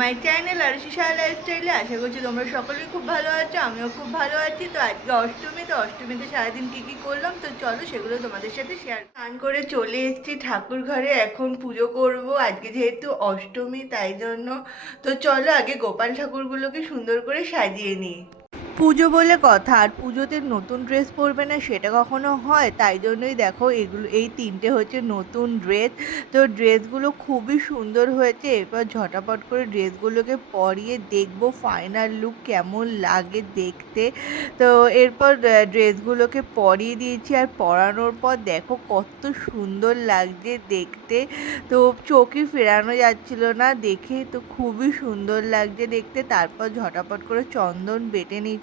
মাই channel আর শিশা লাইফস্টাইলে আশা করছি তোমরা সকলেই খুব ভালো আছো, আমিও খুব ভালো আছি। তো আজকে অষ্টমী তো অষ্টমীতে সারাদিন কী কী করলাম? তো চলো সেগুলো তোমাদের সাথে শেয়ার স্নান করে চলে এসেছি ঠাকুর ঘরে, এখন পুজো করব। আজকে যেহেতু অষ্টমী, তাই জন্য। তো চলো আগে গোপাল ঠাকুরগুলোকে সুন্দর করে সাজিয়ে নিই। পুজো বলে কথা, আর পুজোতে নতুন ড্রেস পরবে না সেটা কখনো হয়? তাই জন্যই দেখো এগুলো, এই তিনটে হচ্ছে নতুন ড্রেস তো ড্রেসগুলো খুবই সুন্দর হয়েছে। এরপর ঝটাপট করে ড্রেসগুলোকে পরিয়ে দেখব ফাইনাল লুক কেমন লাগে দেখতে। তো এরপর ড্রেসগুলোকে পরিয়ে দিয়েছি, আর পরানোর পর দেখো কত সুন্দর লাগছে দেখতে। তো চোখে ফেরানো যাচ্ছিল না, দেখে তো খুবই সুন্দর লাগছে দেখতে। তারপর ঝটাপট করে চন্দন বেটে নিচ্ছি।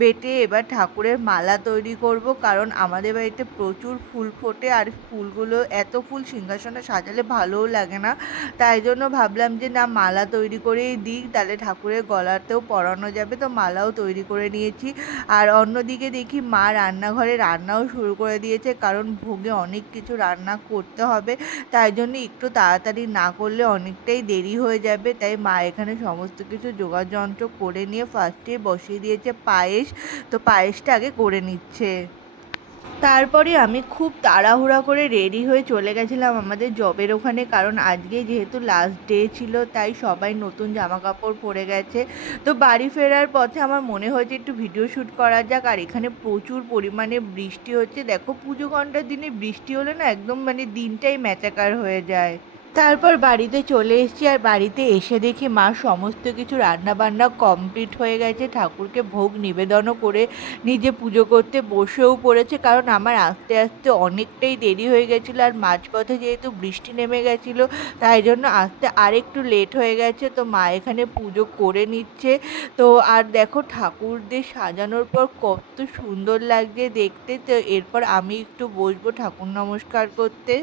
বেটে এবার ঠাকুরের মালা তৈরি করব। কারণ আমাদের বাড়িতে প্রচুর ফুল ফোটে আর ফুলগুলো এত ফুল সিংহাসনে সাজালে ভালোও লাগে না। তাই জন্য ভাবলাম যে, না, মালা তৈরি করেই দিই। তাহলে ঠাকুরের গলাতেও পরানো যাবে। তো মালাও তৈরি করে নিয়েছি। আর অন্যদিকে দেখি মা রান্নাঘরে রান্নাও শুরু করে দিয়েছে। কারণ ভোগে অনেক কিছু রান্না করতে হবে। তাই জন্য একটু তাড়াতাড়ি না করলে অনেকটাই দেরি হয়ে যাবে। তাই মা এখানে সমস্ত কিছু যোগাযন্ত্র করে নিয়ে ফার্স্টে বসিয়ে দিয়েছে। পায়েস, তো পায়েসটা আগে করে নিচ্ছে। তারপরে আমি খুব তাড়াহুড়া করে রেডি হয়ে চলে গেছিলাম আমাদের জবের ওখানে, কারণ আজকে যেহেতু লাস্ট ডে ছিল, তাই সবাই নতুন জামা কাপড় পরে গেছে। তো বাড়ি ফেরার পথে আমার মনে হয়েছে একটু ভিডিও শ্যুট করা যাক, আর এখানে প্রচুর পরিমাণে বৃষ্টি হচ্ছে। দেখো পুজো ঘণ্টার দিনে বৃষ্টি হলে না একদম মানে দিনটাই ম্যাচাকার হয়ে যায়। তারপর বাড়িতে চলে এসেছি আর বাড়িতে এসে দেখি মা সমস্ত কিছু রান্না বান্না কমপ্লিট হয়ে গেছে। ঠাকুরকে ভোগ নিবেদনও করে নিজে পুজো করতে বসেও পড়েছে কারণ আমার আস্তে আস্তে অনেকটাই দেরি হয়ে গেছিল আর মাঝপথে যেহেতু বৃষ্টি নেমে গেছিল তাই জন্য আসতে আরেকটু লেট হয়ে গেছে। তো মা এখানে পুজো করে নিচ্ছে। তো আর দেখো ঠাকুরদের সাজানোর পর কত সুন্দর লাগছে দেখতে। তো এরপর আমি একটু বসবো ঠাকুর নমস্কার করতে।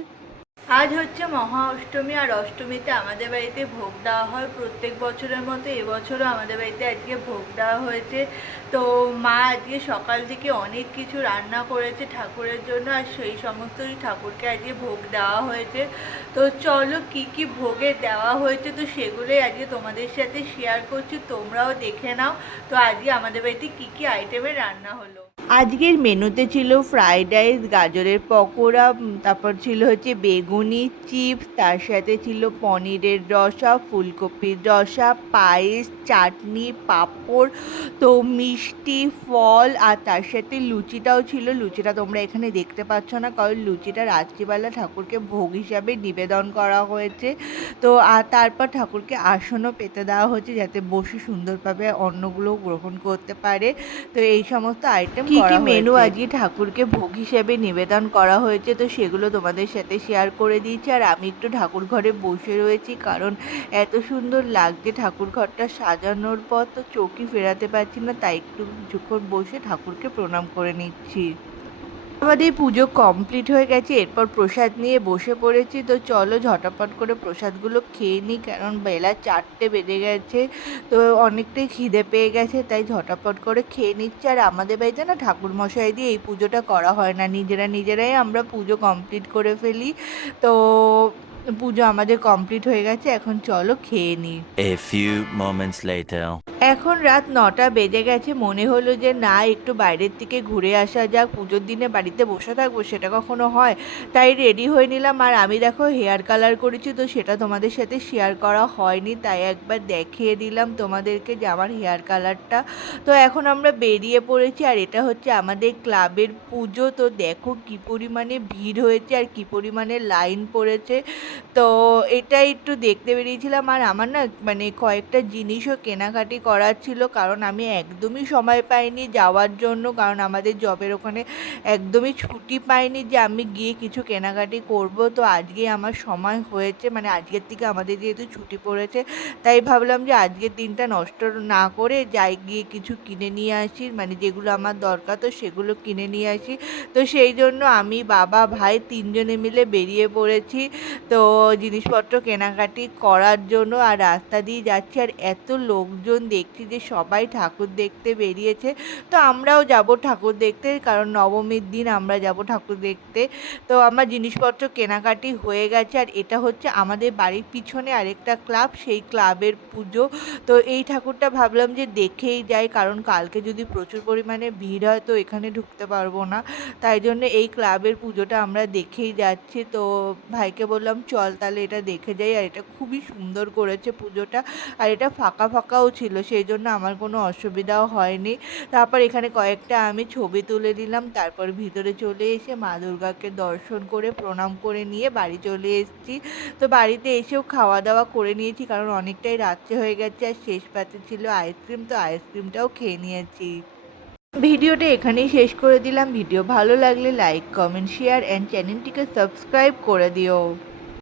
আজ হচ্ছে মহা অষ্টমী আর অষ্টমীতে আমাদের বাড়িতে ভোগ দেওয়া হয়। প্রত্যেক বছরের মতো এবছরও আমাদের বাড়িতে আজকে ভোগ দেওয়া হয়েছে। তো মা আজকে সকাল থেকে অনেক কিছু রান্না করেছে ঠাকুরের জন্য আর সেই সমস্তই ঠাকুরকে আজকে ভোগ দেওয়া হয়েছে। তো চলো কি কি ভোগে দেওয়া হয়েছে তো সেগুলোই আজকে তোমাদের সাথে শেয়ার করছি, তোমরাও দেখে নাও। তো আজকে আমাদের বাড়িতে কি কি আইটেমের রান্না হলো? আজকের মেনুতে ছিল ফ্রাইড রাইস গাজরের পকোড়া তারপর ছিল হচ্ছে বেগুনি চিপস তার সাথে ছিল পনিরের রসা, ফুলকপির রসা, পায়েস, চাটনি, পাঁপড়, তো মিষ্টি, ফল, আর তার সাথে লুচিটাও ছিল। লুচিটা তোমরা এখানে দেখতে পাচ্ছ না, কারণ লুচিটা রাত্রিবেলা ঠাকুরকে ভোগ হিসাবে নিবেদন করা হয়েছে। তো, আর তারপর ঠাকুরকে আসনও পেতে দেওয়া হয়েছে, যাতে বসে সুন্দরভাবে অন্নগুলো গ্রহণ করতে পারে। তো, এই সমস্ত আইটেম কি কি মেনু আজকে ঠাকুরকে ভোগ হিসেবে নিবেদন করা হয়েছে? তো সেগুলো তোমাদের সাথে শেয়ার করে দিয়েছি। আর আমি একটু ঠাকুর ঘরে বসে রয়েছি কারণ এত সুন্দর লাগছে ঠাকুর ঘরটা সাজানোর পর। তো চোখই ফেরাতে পারছি না তাই একটু কিছুক্ষণ বসে ঠাকুরকে প্রণাম করে নিচ্ছি। আমাদের পুজো কমপ্লিট হয়ে গেছে, এরপর প্রসাদ নিয়ে বসে পড়েছি। তো চলো ঝটাপট করে প্রসাদগুলো খেয়ে নিই, কারণ বেলা চারটে বেজে গেছে, তো অনেকটাই খিদে পেয়ে গেছে, তাই ঝটাপট করে খেয়ে নিচ্ছে। আর আমাদের বাড়িতে না ঠাকুর মশাই দিয়ে এই পুজোটা করা হয় না, নিজেরা নিজেরাই আমরা পুজো কমপ্লিট করে ফেলি। তো পুজো আমাদের কমপ্লিট হয়ে গেছে এখন চলো খেয়ে নিই। A few moments later. এখন রাত নটা বেজে গেছে মনে হলো যে না একটু বাইরের দিকে ঘুরে আসা যাক পুজোর দিনে বাড়িতে বসে থাকব সেটা কখনো হয়। তাই রেডি হয়ে নিলাম আর আমি দেখো হেয়ার কালার করেছি তো সেটা তোমাদের সাথে শেয়ার করা হয়নি তাই একবার দেখিয়ে দিলাম তোমাদেরকে যে আমার হেয়ার কালারটা তো এখন আমরা বেরিয়ে পড়েছি আর এটা হচ্ছে আমাদের ক্লাবের পুজো তো দেখো কি পরিমাণে ভিড় হয়েছে আর কি পরিমাণে লাইন পড়েছে। তো এটা একটু দেখতে বেরিয়েছিলাম। আর আমার না মানে কয়েকটা জিনিসও কেনাকাটি করার ছিল, কারণ আমি একদমই সময় পাইনি যাওয়ার জন্য, কারণ আমাদের জবের ওখানে একদমই ছুটি পাইনি যে আমি গিয়ে কিছু কেনাকাটি করব। তো আজকে আমার সময় হয়েছে মানে আজকের থেকে আমাদের যেহেতু ছুটি পড়েছে, তাই ভাবলাম যে আজকের দিনটা নষ্ট না করে যাই গিয়ে কিছু কিনে নিয়ে আসি মানে যেগুলো আমার দরকার তো সেগুলো কিনে নিয়ে আসি। তো সেই জন্য আমি বাবা, ভাই তিনজনে মিলে বেরিয়ে পড়েছি। তো জিনিসপত্র কেনাকাটি করার জন্য আর রাস্তা দিয়ে যাচ্ছি আর এত লোকজন দেখছি যে সবাই ঠাকুর দেখতে বেরিয়েছে। তো আমরাও যাব ঠাকুর দেখতে, কারণ নবমীর দিন আমরা যাব ঠাকুর দেখতে। তো আমার জিনিসপত্র কেনাকাটি হয়ে গেছে আর এটা হচ্ছে আমাদের বাড়ির পিছনে আরেকটা ক্লাব, সেই ক্লাবের পুজো। তো এই ঠাকুরটা ভাবলাম যে দেখেই যাই, কারণ কালকে যদি প্রচুর পরিমাণে ভিড় হয় তো এখানে ঢুকতে পারব না। তাই জন্য এই ক্লাবের পুজোটা আমরা দেখেই যাচ্ছি। তো ভাইকে বললাম চল তাহলে এটা দেখে যাই, আর এটা খুবই সুন্দর করেছে পুজোটা, আর এটা ফাঁকা ফাঁকাও ছিল, সেই জন্য আমার কোনো অসুবিধাও হয়নি। তারপর এখানে কয়েকটা আমি ছবি তুলে নিলাম তারপর ভিতরে চলে এসে মা দুর্গাকে দর্শন করে, প্রণাম করে নিয়ে বাড়ি চলে এসেছি। তো বাড়িতে এসেও খাওয়া দাওয়া করে নিয়েছি, কারণ অনেকটাই রাত্রে হয়ে গেছে, আর শেষ পাতে ছিল আইসক্রিম, তো আইসক্রিমটাও খেয়ে নিয়েছি। ভিডিওটা এখানেই শেষ করে দিলাম, ভিডিও ভালো লাগলে লাইক, কমেন্ট, শেয়ার অ্যান্ড চ্যানেলটিকে সাবস্ক্রাইব করে দিও।